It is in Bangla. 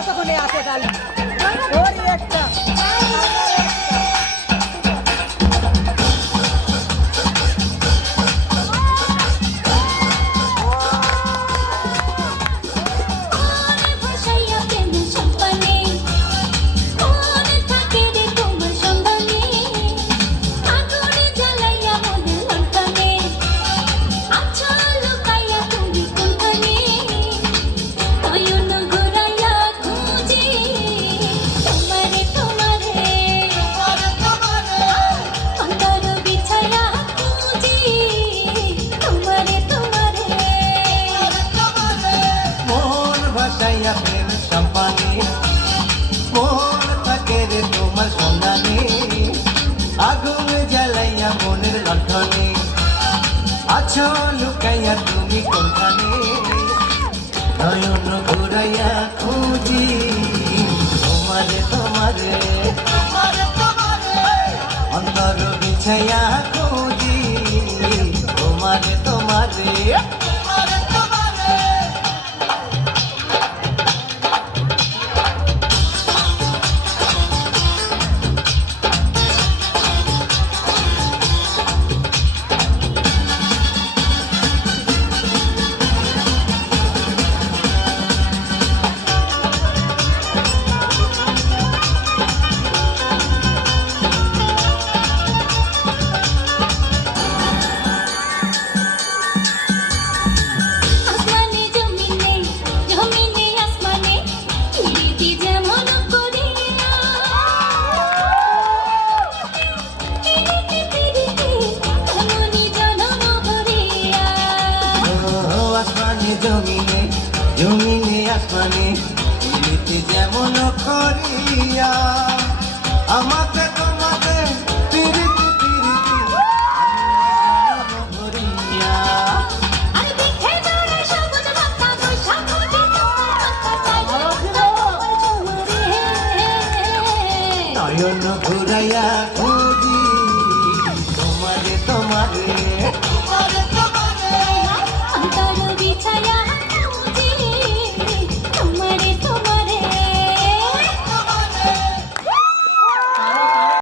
এতক্ষণে আছে তাহলে। একটা। ভাসাইয়া প্রেম সম্পানে মন থাকে রে তোমার সন্ধানে, আগুন জ্বালাইয়া মনের লণ্ঠনে। আছো লুকাইয়া তুমি কোনখানে? নয়ন ঘুরাইয়া খুঁজি, তোমারে তোমারে। অন্তর বিছাইয়া খুঁজি, তোমারে তোমারে। আসমানে জমিনে জমিনে আসমানে পিড়িতে যেমন করিয়া আমাকে তোমাকে ভরিয়া। ঝুমরে নয়ন ঘুরাইয়া খুঁজি তোমারে তোমারে